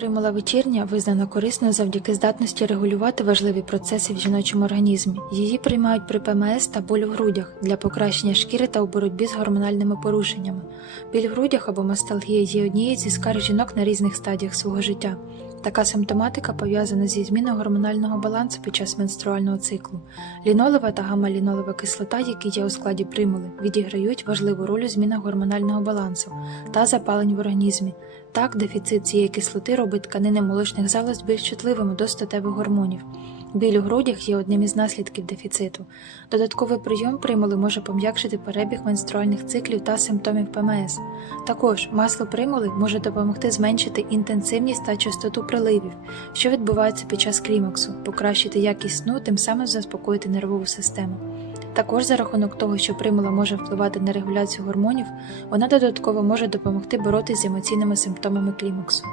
Примула вечірня визнана корисною завдяки здатності регулювати важливі процеси в жіночому організмі. Її приймають при ПМС та болю в грудях для покращення шкіри та у боротьбі з гормональними порушеннями. Біль в грудях або масталгія є однією зі скарг жінок на різних стадіях свого життя. Така симптоматика пов'язана зі зміною гормонального балансу під час менструального циклу. Лінолева та гамма-лінолева кислота, які є у складі примули, відіграють важливу роль у змінах гормонального балансу та запалень в організмі. Так, дефіцит цієї кислоти робить тканини молочних залоз більш чутливими до статевих гормонів. Біль у грудях є одним із наслідків дефіциту. Додатковий прийом примули може пом'якшити перебіг менструальних циклів та симптомів ПМС. Також масло примули може допомогти зменшити інтенсивність та частоту приливів, що відбуваються під час клімаксу, покращити якість сну, тим самим заспокоїти нервову систему. Також за рахунок того, що примула може впливати на регуляцію гормонів, вона додатково може допомогти боротися з емоційними симптомами клімаксу.